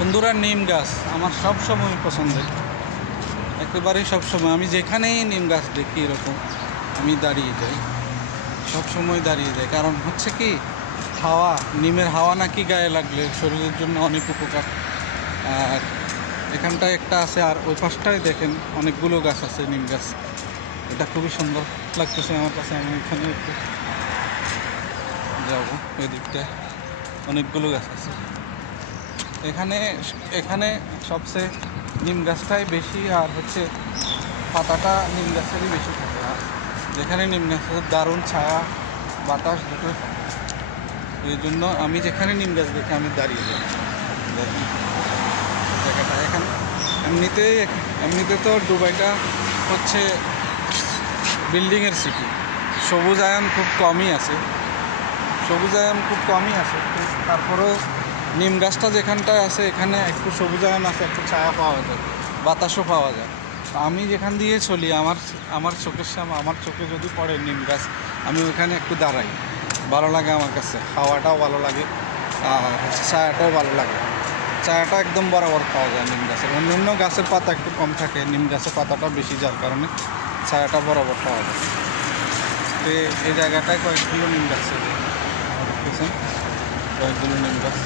বন্ধুরা, নিম গাছ আমার সব সময় পছন্দের, একেবারেই সবসময়। আমি যেখানেই নিম গাছ দেখি এরকম আমি দাঁড়িয়ে যাই, সব সময় দাঁড়িয়ে যাই। কারণ হচ্ছে কি, হাওয়া, নিমের হাওয়া নাকি গায়ে লাগলে শরীরের জন্য অনেক উপকার। আর এখানটায় একটা আছে, আর ওই পাশটায় দেখেন অনেকগুলো গাছ আছে নিম গাছ। এটা খুবই সুন্দর লাগতেছে আমার কাছে। আমি এখানে একটু যাবো, ওই দিকটায় অনেকগুলো গাছ আছে। এখানে এখানে সবচেয়ে নিম গাছটাই বেশি, আর হচ্ছে পাতাটা নিম গাছেরই বেশি থাকে। আর যেখানে নিম গাছের দারুণ ছায়া বাতাস দুটো, এই জন্য আমি যেখানে নিম গাছ দেখি আমি দাঁড়িয়ে যাই। দেখি জায়গাটা এখানে এমনিতে তো দুবাইটা হচ্ছে বিল্ডিংয়ের সিটি, সবুজায়ন খুব কমই আছে, তারপরেও নিম গাছটা যেখানটায় আছে এখানে একটু সবুজায়ন আছে, একটু ছায়া পাওয়া যায়, বাতাসও পাওয়া যায়। আমি যেখান দিয়ে চলি, আমার চোখের সামনে, আমার চোখে যদি পড়ে নিম গাছ, আমি ওখানে একটু দাঁড়াই, ভালো লাগে আমার কাছে। হাওয়াটাও ভালো লাগে, আর হচ্ছে ছায়াটাও ভালো লাগে। ছায়াটা একদম বরাবর পাওয়া যায় নিম গাছের। অন্যান্য গাছের পাতা একটু কম থাকে, নিম গাছের পাতাটা বেশি, যার কারণে ছায়াটা বরাবর পাওয়া যায়। তো এই জায়গাটায় কয়েকগুলো নিম গাছ দেখতেছেন, কয়েকগুলো নিম গাছ।